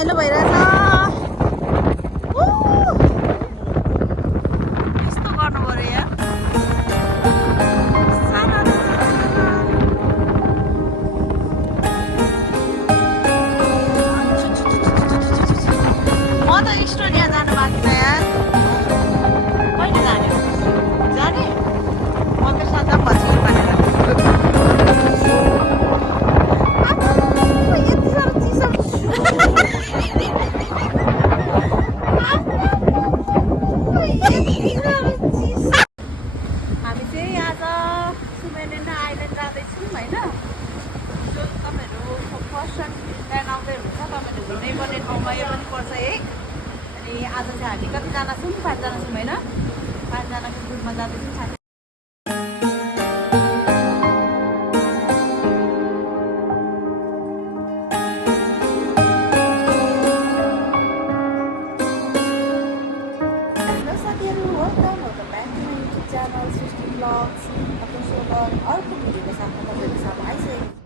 रमाइलो भइरहेछ। यस्तो गर्नु पर्यो यार। म त इस्टोनिया जानु बाँकी छ यार। कहिले जाने हो? जाने मकै साथ पछि भनेर यति साह्रो चिसो हामी चाहिँ आज सुमेलिन आइल्यान्ड जाँदैछौँ होइन। जो तपाईँहरू फर्स्ट टाइम इन्डियन आउँदै हुनुहुन्छ तपाईँहरूले घुम्नै पर्ने ठाउँमा यो पनि पर्छ है। अनि आज चाहिँ हामी कतिजना छौँ? 5 जना छौँ होइन। 5 जनाको ग्रुपमा जाँदैछौँ साथी। हेलो साथीहरू, welcome back to my YouTube channel Srishti vlogs. अर्को भिडियोको साथमा तपाईँहरू साथमा आइसकेको छु।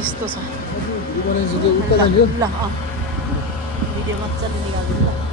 यस्तो छ उता जाने हो ल भिडियो मजाले निकाल्नु ल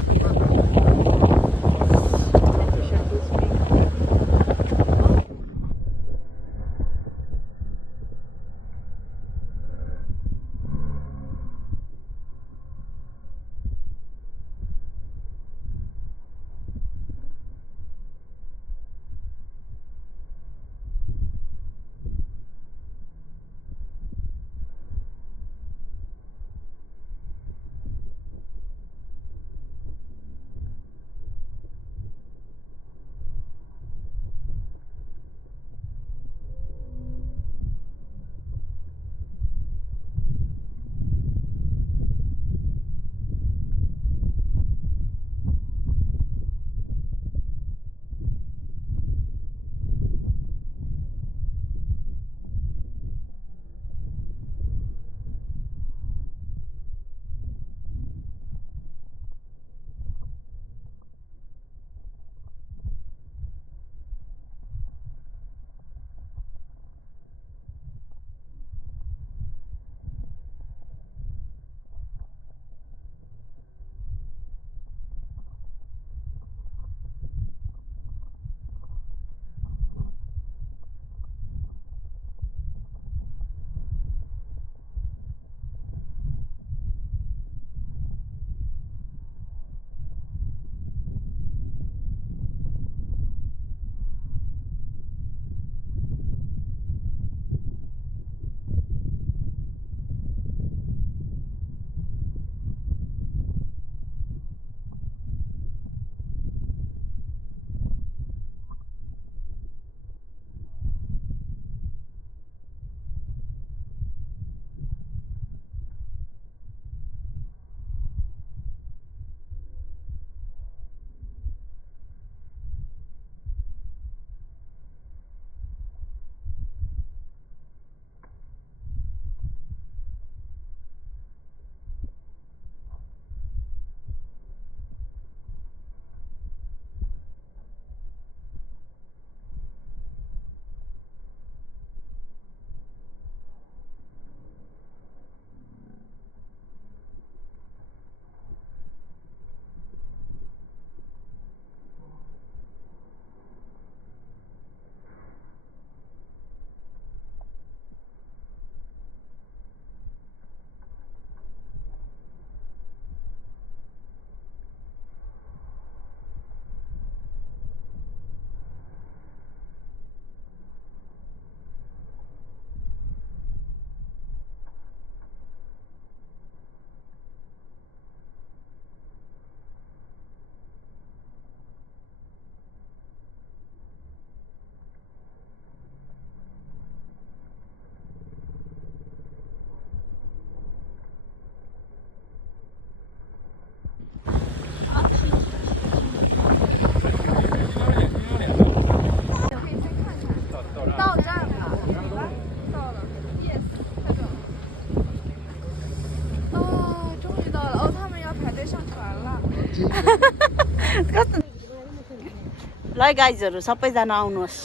ल गाइजहरू सबैजना आउनुहोस्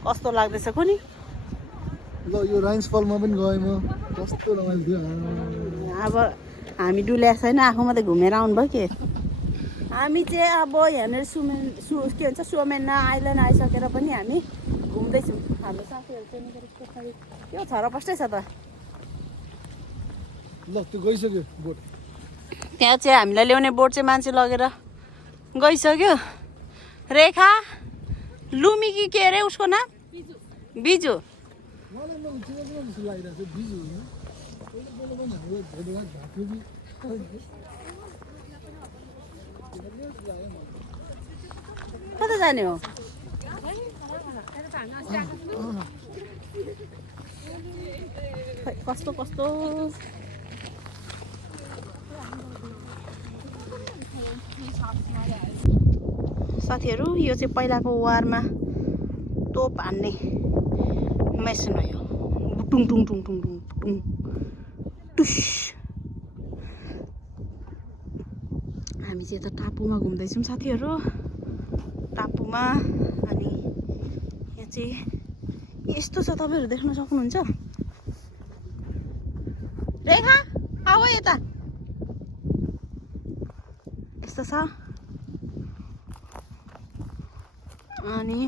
कस्तो लाग्दैछ कुनी ल यो राइन्स फलमा पनि गएँ म कस्तो रमाइलो थियो अब हामी डुल्याएको छैन आफू मात्रै घुमेर आउनुभयो के हामी चाहिँ अब यहाँनिर के भन्छ सोमेन आइल्यान्ड आइसकेर पनि हामी घुम्दैछौँ हाम्रो साथीहरू चाहिँ त्यो छरपस्टै छ त ल त्यो गइसक्यो बोट त्यहाँ चाहिँ हामीलाई ल्याउने बोट चाहिँ मान्छे लगेर गइसक्यो रेखा लुमी कि के अरे उसको नाम बिजु कता जाने हो कस्तो कस्तो साथीहरू यो चाहिँ पहिलाको वारमा तोप हान्ने मेसिन हो यो टुङ टुङ टुङ टुङ टुङ टुङ टुस हामी चाहिँ यता टापुमा घुम्दैछौँ साथीहरू टापुमा अनि यहाँ चाहिँ यस्तो छ तपाईहरु देख्न सक्नुहुन्छ रेखा आऊ यता यस्तो छ अनि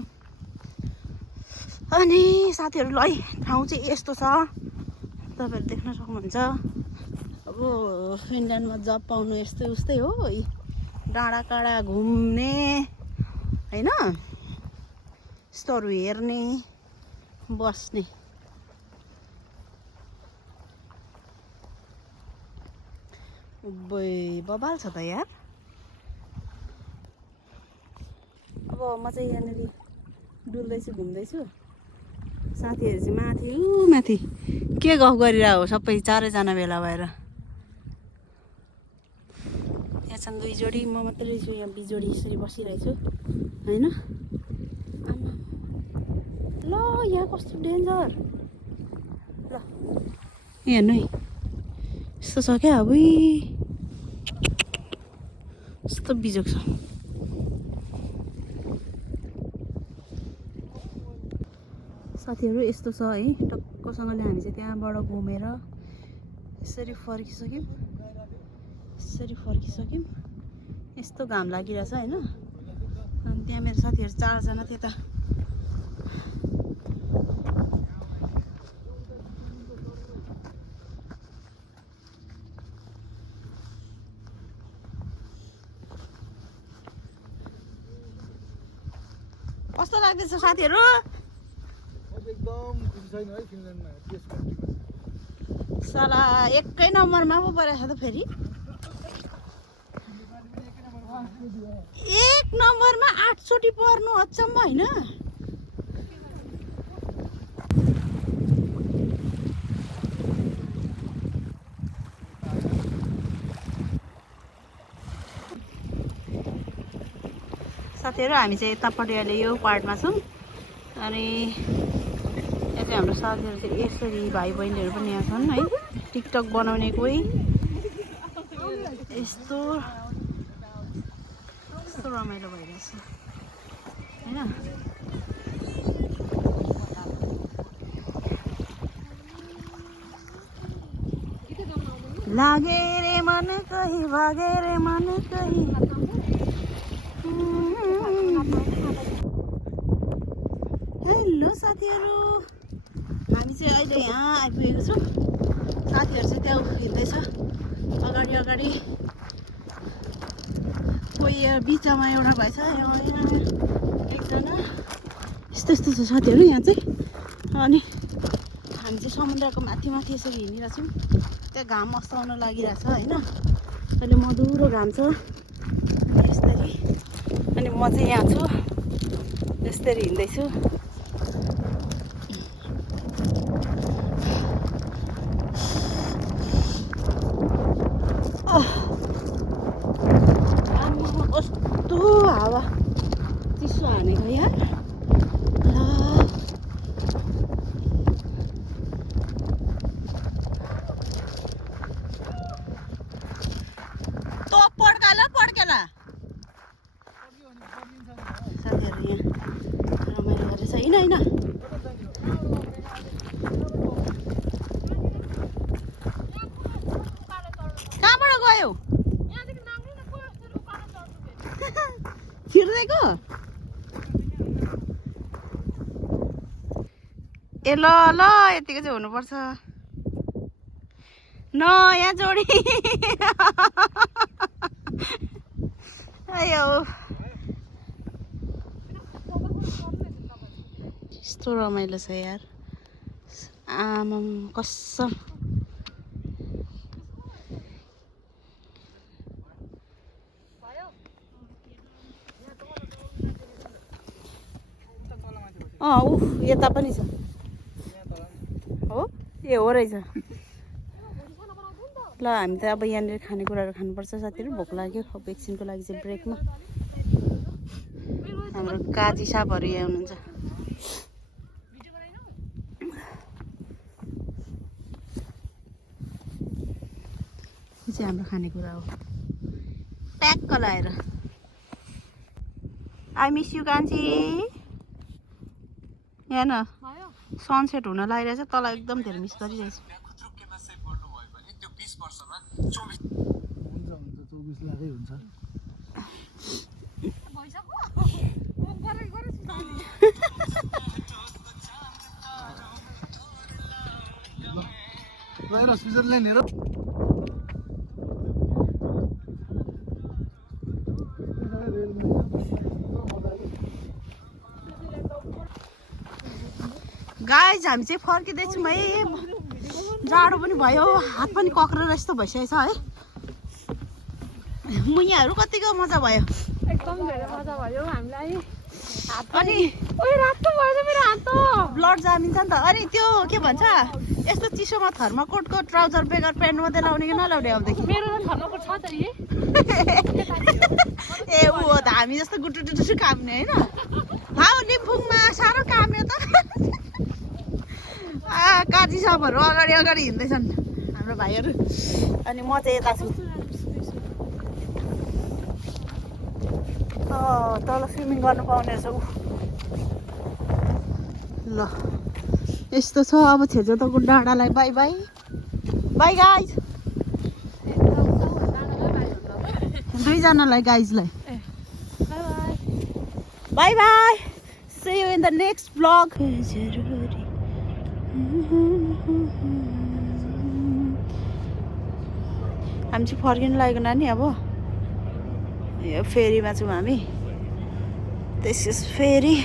साथीहरू ल है ठाउँ चाहिँ यस्तो छ तपाईँहरू देख्न सक्नुहुन्छ अब फिनल्यान्डमा जब पाउनु यस्तै उस्तै हो डाँडा काँडा घुम्ने होइन यस्तोहरू हेर्ने बस्ने बबाल छ त यार अब म चाहिँ यहाँनिर डुल्दैछु घुम्दैछु साथीहरू चाहिँ माथि माथि के गफ गरिरहेको हो सबै चारैजना भेला भएर यहाँ छन् 2 जोडी म मात्रै छु यहाँ बिजोडी यसरी बसिरहेछु होइन आमा ल यहाँ कस्तो डेन्जर ल हेर्नु है यस्तो छ क्या अब यस्तो बिजोग छ साथीहरू यस्तो छ है टक्कसँगले हामी चाहिँ त्यहाँबाट घुमेर यसरी फर्किसक्यौँ यस्तो घाम लागिरहेछ होइन अनि त्यहाँ मेरो साथीहरू 4 जना त्यता कस्तो लाग्दैछ साथीहरू एकदम खुसी छैन है फिनल्यान्डमा यस कन्ट्रीमा साला एकै नम्बरमा पो परेछ त फेरि 1 नम्बरमा 8 चोटि पर्नु अचम्म होइन साथीहरू हामी चाहिँ यतापट्टि अहिले यो पार्टमा छौँ अनि यहाँ चाहिँ हाम्रो साथीहरू चाहिँ यसरी भाइ बहिनीहरू पनि यहाँ छन् है टिकटक बनाउने कोही यस्तो रमाइलो भइरहेछ होइन लागे रे मन कहीं भागे रे मन कहीं हेलो साथीहरू हामी चाहिँ अहिले यहाँ आइपुगेको छौँ साथीहरू चाहिँ त्यहाँ हिँड्दैछ अगाडि कोही बिचमा एउटा भएछ एकजना यस्तो छ साथीहरू यहाँ चाहिँ अनि हामी चाहिँ समुद्रको माथि यसरी हिँडिरहेको छौँ त्यहाँ घाम अस्ताउन लागिरहेछ होइन अहिले मधुरो घाम छ यस्तरी अनि म चाहिँ यहाँ छु यस्तरी हिँड्दैछु कस्तो हावा चिसो हानेको यार तँ पड्केला साथीहरू यहाँ रमाइलो गरेछ होइन कहाँबाट गयो छिर्दैको ए ल यतिको चाहिँ हुनुपर्छ नयाँ जोडी आयो यस्तो रमाइलो छ यार आमाम कसम यता पनि छ हो ए हो रहेछ ल हामी त अब यहाँनिर खानेकुराहरू खानुपर्छ साथीहरू भोक लाग्यो अब एकछिनको लागि चाहिँ ब्रेकमा हाम्रो काजी साहबहरू यहाँ हुनुहुन्छ यो चाहिँ हाम्रो खानेकुरा हो ट्याक्क लाएर आई मिस यु कान्छी यहाँ न सनसेट हुन लागिरहेछ तल एकदम धेरै मिस गरिरहेछ हुन्छ 24 लाखै हुन्छ ल स्विजरल्यान्ड हेर गाइज हामी चाहिँ फर्किँदैछौँ है जाडो पनि भयो हात पनि कक्रेर यस्तो भइसकेको छ है मुइयाहरू कतिको मजा भयो एकदम धेरै मजा भयो हामीलाई अनि ओइ रातो भएछ मेरो हात त ब्लड जामिन्छ नि त अनि त्यो के भन्छ यस्तो चिसोमा थर्माकोटको ट्राउजर बेगर प्यान्ट मात्रै लाउने कि नलाउने अबदेखि मेरो त थर्माकोट छ त यी ए ऊ हो त हामी जस्तो गुटुटुटु काम्ने होइन हाउ लिम्फुङमा साह्रो काम्यो त काजी सापहरू अगाडि अगाडि हिँड्दैछन् हाम्रो भाइहरू अनि म चाहिँ यता छु तल स्विमिङ गर्नु पाउने रहेछ ऊ ल यस्तो छ अब छेर्जोतको डाँडालाई बाई बाई बाई गाइज दुईजनालाई गाइजलाई bye bye see you in the next blog हामी चाहिँ फर्किनु लागेको नानी अब यो फेरीमा छौँ हामी दिस इज फेरी